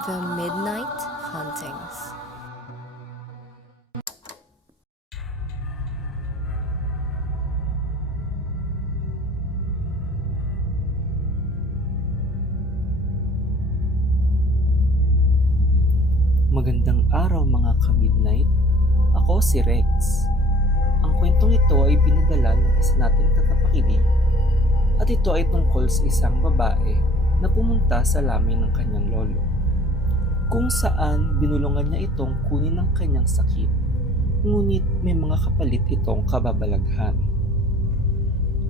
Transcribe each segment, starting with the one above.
The Midnight Hauntings. Magandang araw mga ka-midnight. Ako si Rex. Ang kwentong ito ay pinadala ng isa nating tagapakinig at ito ay tungkol sa isang babae na pumunta sa lamin ng kanyang lolo, kung saan binulungan niya itong kunin ang kanyang sakit, ngunit may mga kapalit itong kababalaghan.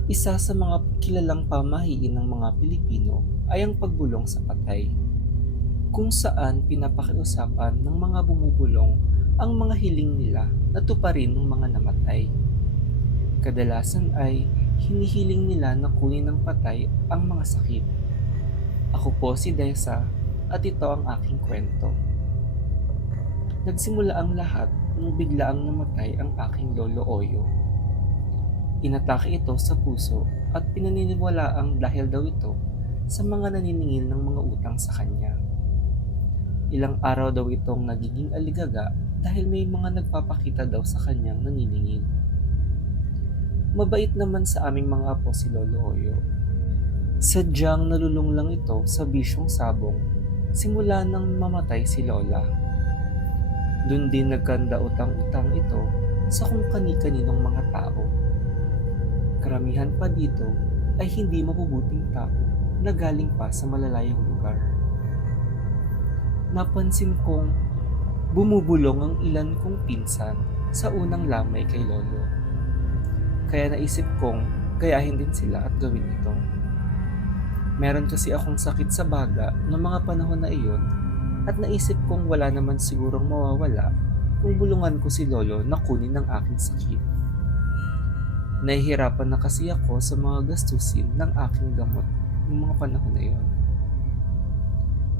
Isa sa mga kilalang pamahiin ng mga Pilipino ay ang pagbulong sa patay, kung saan pinapakiusapan ng mga bumubulong ang mga hiling nila na tuparin ng mga namatay. Kadalasan ay hinihiling nila na kunin ng patay ang mga sakit. Ako po si Desa at ito ang aking kwento. Nagsimula ang lahat nung biglaang namatay ang aking lolo Oyo. Inatake ito sa puso at pinaniniwalaang dahil daw ito sa mga naniningil ng mga utang sa kanya. Ilang araw daw itong nagiging aligaga dahil may mga nagpapakita daw sa kanyang naniningil. Mabait naman sa aming mga apo si Lolo Oyo. Sadyang nalulung lang ito sa bisyong sabong simula nang mamatay si Lola. Doon din nagkanda utang-utang ito sa kung kani-kaninong mga tao. Karamihan pa dito ay hindi mabubuting tao na galing pa sa malalayong lugar. Napansin kong bumubulong ang ilan kong pinsan sa unang lamay kay Lolo. Kaya naisip kong gayahin din sila at gawin ito. Meron kasi akong sakit sa baga noong mga panahon na iyon at naisip kong wala naman sigurong mawawala kung bulungan ko si Lolo na kunin ang aking sakit. Nahihirapan na kasi ako sa mga gastusin ng aking gamot noong mga panahon na iyon.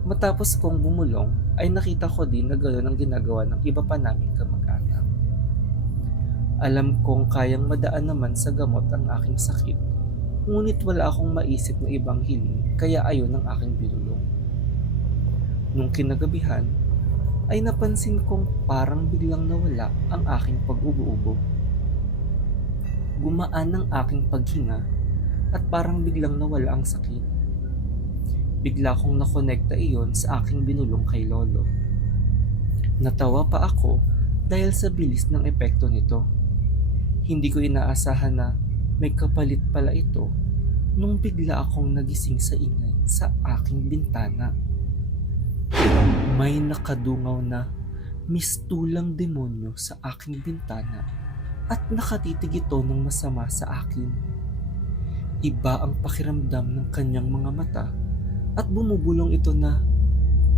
Matapos kong bumulong ay nakita ko din na gano'n ang ginagawa ng iba pa naming kamag-anak. Alam kong kayang madaan naman sa gamot ang aking sakit, ngunit wala akong maisip na ibang hiling kaya ayon ang aking binulong. Nung kinagabihan ay napansin kong parang biglang nawala ang aking pag-ubo-ubo. Gumaan ang aking paghinga at parang biglang nawala ang sakit. Bigla kong nakonekta iyon sa aking binulong kay Lolo. Natawa pa ako dahil sa bilis ng epekto nito. Hindi ko inaasahan na may kapalit pala ito nung bigla akong nagising sa ingay sa aking bintana. May nakadungaw na mistulang demonyo sa aking bintana at nakatitig ito ng masama sa akin. Iba ang pakiramdam ng kanyang mga mata at bumubulong ito na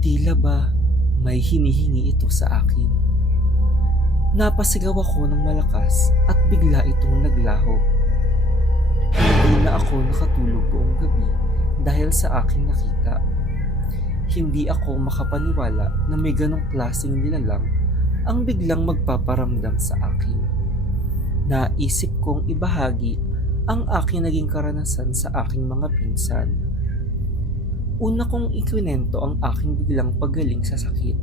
tila ba may hinihingi ito sa akin. Napasigaw ako ng malakas at bigla itong naglaho. Hindi na ako nakatulog buong gabi dahil sa aking nakita. Hindi ako makapaniwala na may ganong klaseng nilalang ang biglang magpaparamdam sa akin. Naisip kong ibahagi ang aking naging karanasan sa aking mga pinsan. Una kong ikwinento ang aking biglang paggaling sa sakit.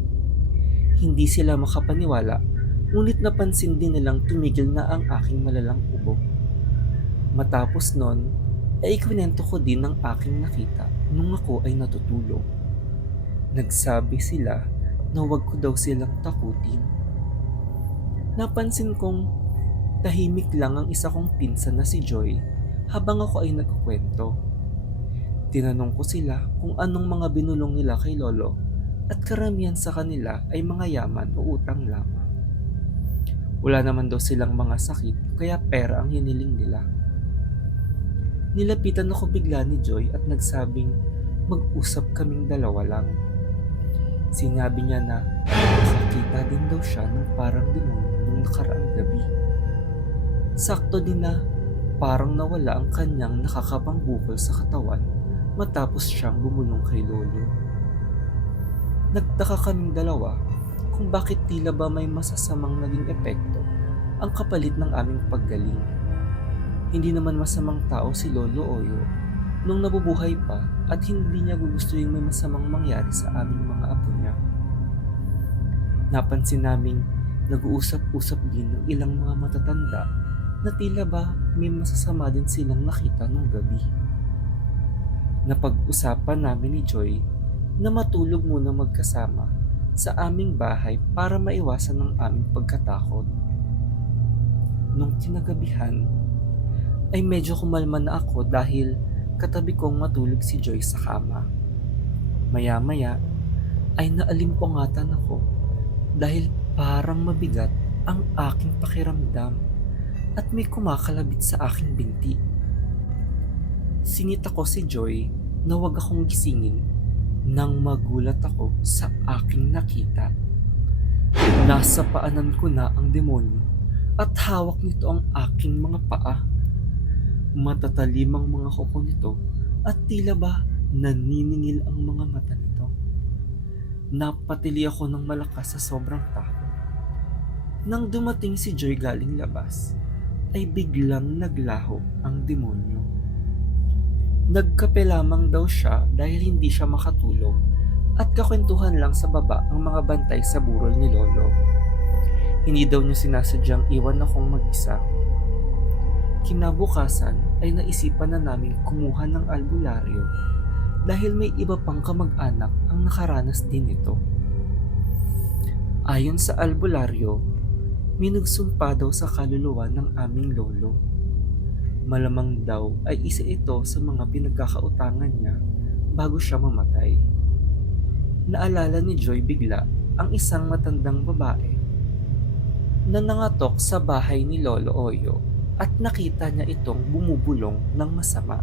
Hindi sila makapaniwala, ngunit napansin din nilang tumigil na ang aking malalang ubo. Matapos nun, ay ikwinento ko din ang aking nakita nung ako ay natutulog. Nagsabi sila na huwag ko daw silang takutin. Napansin kong tahimik lang ang isa kong pinsan na si Joy habang ako ay nagkukwento. Tinanong ko sila kung anong mga binulong nila kay Lolo at karamihan sa kanila ay mga yaman o utang lamang. Wala naman daw silang mga sakit kaya pera ang hiniling nila. Nilapitan ako bigla ni Joy at nagsabing mag-usap kaming dalawa lang. Sinabi niya na nakakita din daw siya ng parang demonyo nung nakaraang gabi. Sakto din na parang nawala ang kanyang nakakapangbukol sa katawan matapos siyang bumulong kay Lolo. Nagtaka kaming dalawa kung bakit tila ba may masasamang naging epekto ang kapalit ng aming paggaling. Hindi naman masamang tao si Lolo Oyo, nung nabubuhay pa at hindi niya gugustuhin may masamang mangyari sa aming mga apo niya. Napansin naming nag-uusap-usap din ng ilang mga matatanda na tila ba may masasama din silang nakita nung gabi. Napag-usapan namin ni Joy na matulog muna magkasama sa aming bahay para maiwasan ang aming pagkatakot. Nung kinagabihan, ay medyo kumalma na ako dahil katabi kong matulog si Joy sa kama. Maya-maya ay naalimpungatan ako dahil parang mabigat ang aking pakiramdam at may kumakalabit sa aking binti. Singit ako si Joy na wag akong gisingin nang magulat ako sa aking nakita. Nasa paanan ko na ang demonyo at hawak nito ang aking mga paa. Matatalim ang mga kuko nito at tila ba naniningil ang mga mata nito. Napatili ako ng malakas sa sobrang takot. Nang dumating si Joy galing labas, ay biglang naglaho ang demonyo. Nagkape lamang daw siya dahil hindi siya makatulog at kakwentuhan lang sa baba ang mga bantay sa burol ni Lolo. Hindi daw niya sinasadyang iwan akong mag-isa. Kinabukasan ay naisipan na naming kumuha ng albularyo dahil may iba pang kamag-anak ang nakaranas din ito. Ayon sa albularyo, may nagsumpa daw sa kaluluwa ng aming lolo. Malamang daw ay isa ito sa mga pinagkakautangan niya bago siya mamatay. Naalala ni Joy bigla ang isang matandang babae na nangatok sa bahay ni Lolo Oyo at nakita niya itong bumubulong ng masama.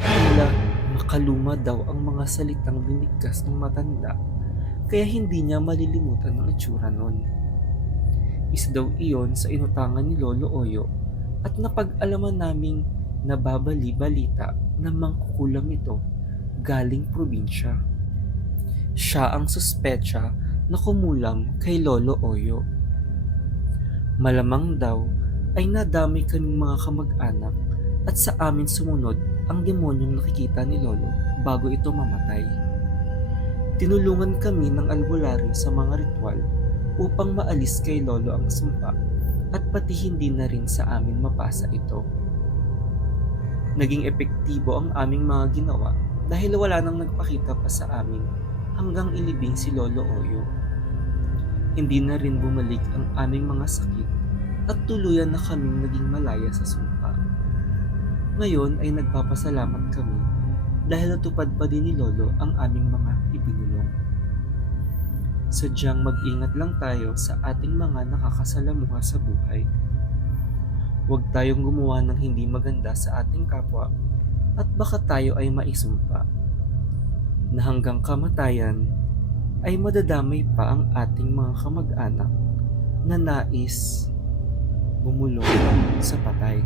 Tila makaluma daw ang mga salitang binigkas ng matanda kaya hindi niya malilimutan ang itsura nun. Isa daw iyon sa inutangan ni Lolo Oyo at napag-alaman naming nababali-balita na mangkukulam ito galing probinsya. Siya ang suspetsa na kumulam kay Lolo Oyo. Malamang daw ay nadamay kaming mga kamag-anak at sa amin sumunod ang demonyong nakikita ni Lolo bago ito mamatay. Tinulungan kami ng albularyo sa mga ritual upang maalis kay Lolo ang sumpa at pati hindi na rin sa amin mapasa ito. Naging epektibo ang aming mga ginawa dahil wala nang nagpakita pa sa amin hanggang ilibing si Lolo Oyo. Hindi na rin bumalik ang aming mga sakit at tuluyan na kaming naging malaya sa sumpa. Ngayon ay nagpapasalamat kami dahil natupad pa din ni Lolo ang aming mga ibinulong. Sadyang mag-ingat lang tayo sa ating mga nakakasalamuha sa buhay. Huwag tayong gumawa ng hindi maganda sa ating kapwa at baka tayo ay maisumpa na hanggang kamatayan ay madadamay pa ang ating mga kamag-anak na nais bumulong sa patay.